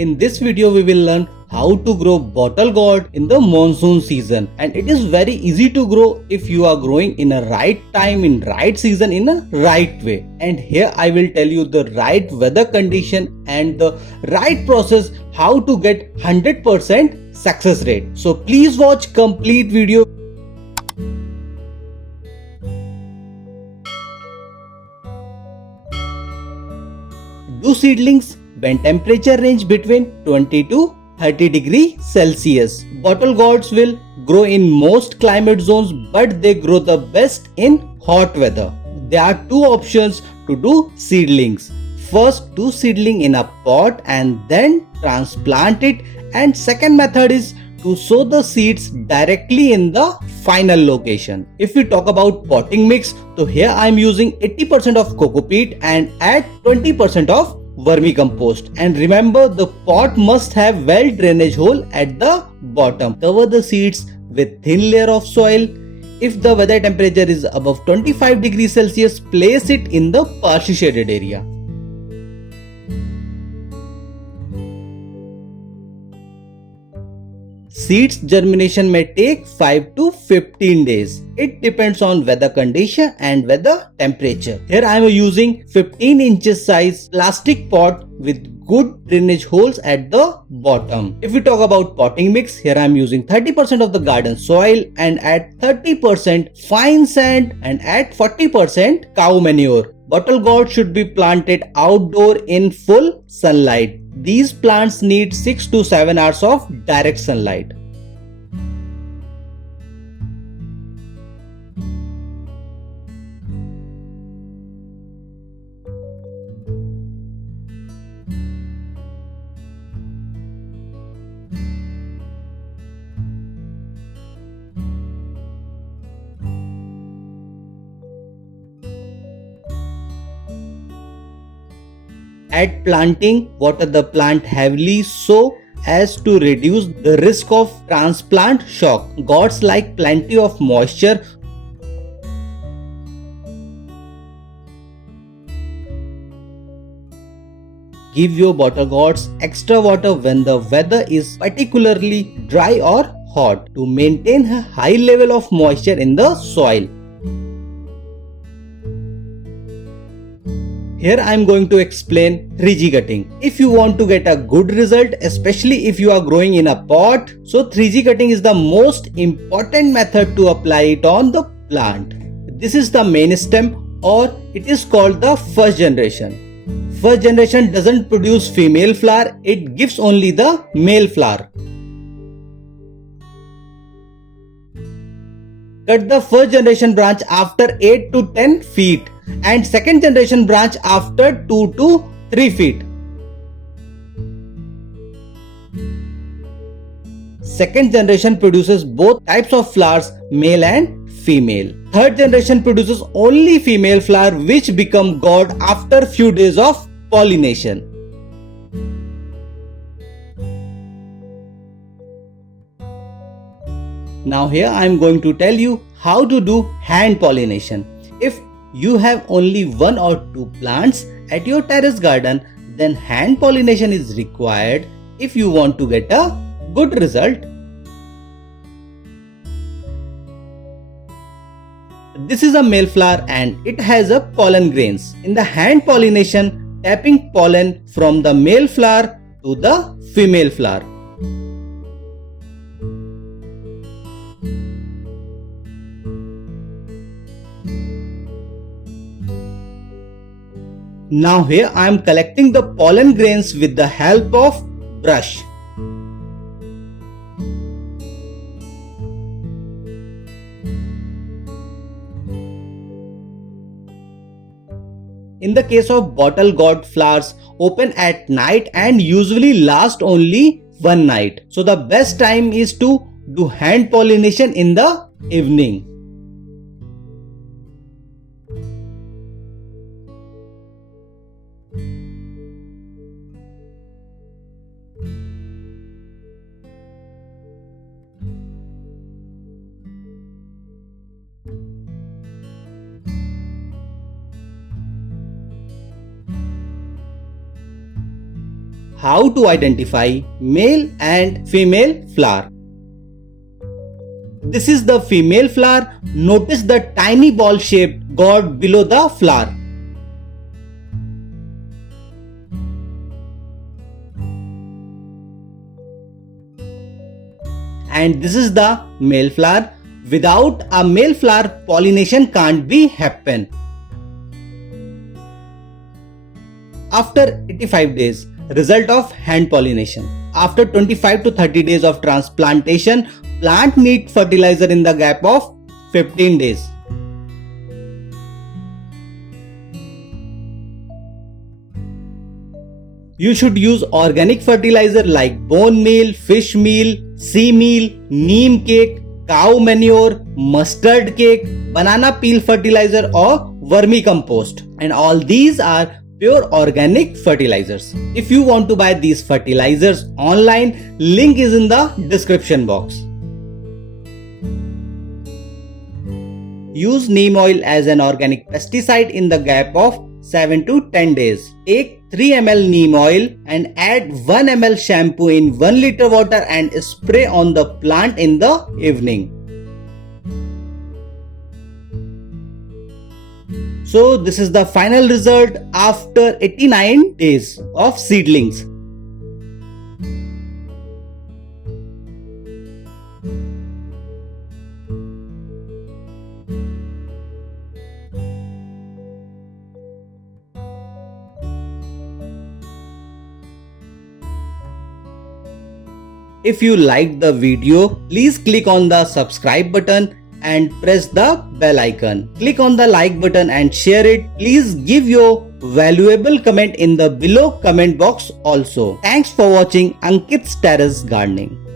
In this video we will learn how to grow bottle gourd in the monsoon season, and it is very easy to grow if you are growing in a right time, in right season, in a right way. And here I will tell you the right weather condition and the right process how to get 100% success rate. So please watch complete video. Do seedlings when temperature range between 20 to 30 degrees Celsius. Bottle gourds will grow in most climate zones, but they grow the best in hot weather. There are two options to do seedlings. First, do seedling in a pot and then transplant it, and second method is to sow the seeds directly in the final location. If we talk about potting mix, so here I am using 80% of Cocopeat and add 20% of vermicompost. And remember, the pot must have well drainage hole at the bottom. Cover the seeds with thin layer of soil. If the weather temperature is above 25 degrees Celsius, place it in the partially shaded area. Seeds germination may take 5 to 15 days. It depends on weather condition and weather temperature. Here I am using 15 inches size plastic pot with good drainage holes at the bottom. If we talk about potting mix, here I am using 30% of the garden soil and add 30% fine sand and add 40% cow manure. Bottle gourd should be planted outdoor in full sunlight. These plants need 6 to 7 hours of direct sunlight. At planting, water the plant heavily so as to reduce the risk of transplant shock. Gourds like plenty of moisture. Give your bottle gourds extra water when the weather is particularly dry or hot to maintain a high level of moisture in the soil. Here I am going to explain 3G cutting. If you want to get a good result, especially if you are growing in a pot, so 3G cutting is the most important method to apply it on the plant. This is the main stem, or it is called the first generation. First generation doesn't produce female flower, it gives only the male flower. Cut the first generation branch after 8 to 10 feet. And second generation branch after 2 to 3 feet. Second generation produces both types of flowers, male and female. Third generation produces only female flower, which become gourd after few days of pollination. Now here I am going to tell you how to do hand pollination. If you have only 1 or 2 plants at your terrace garden, then hand pollination is required if you want to get a good result. This is a male flower and it has a pollen grains. In the hand pollination, tapping pollen from the male flower to the female flower. Now here I am collecting the pollen grains with the help of brush. In the case of bottle gourd, flowers open at night and usually last only one night. So the best time is to do hand pollination in the evening. how to identify male and female flower. This is the female flower. Notice the tiny ball shaped gourd below the flower. And this is the male flower. Without a male flower, pollination can't be happen. After 85 days, result of hand pollination. After 25 to 30 days of transplantation, plant need fertilizer in the gap of 15 days. You should use organic fertilizer like bone meal, fish meal, sea meal, neem cake, cow manure, mustard cake, banana peel fertilizer or vermicompost. And all these are pure organic fertilizers. If you want to buy these fertilizers online, link is in the description box. Use neem oil as an organic pesticide in the gap of 7 to 10 days. Take 3 ml neem oil and add 1 ml shampoo in 1 liter water and spray on the plant in the evening. So this is the final result after 89 days of seedlings. If you liked the video, please click on the subscribe button and press the bell icon. Click on the like button and share it. Please give your valuable comment in the below comment box also. Thanks for watching Ankit's Terrace Gardening.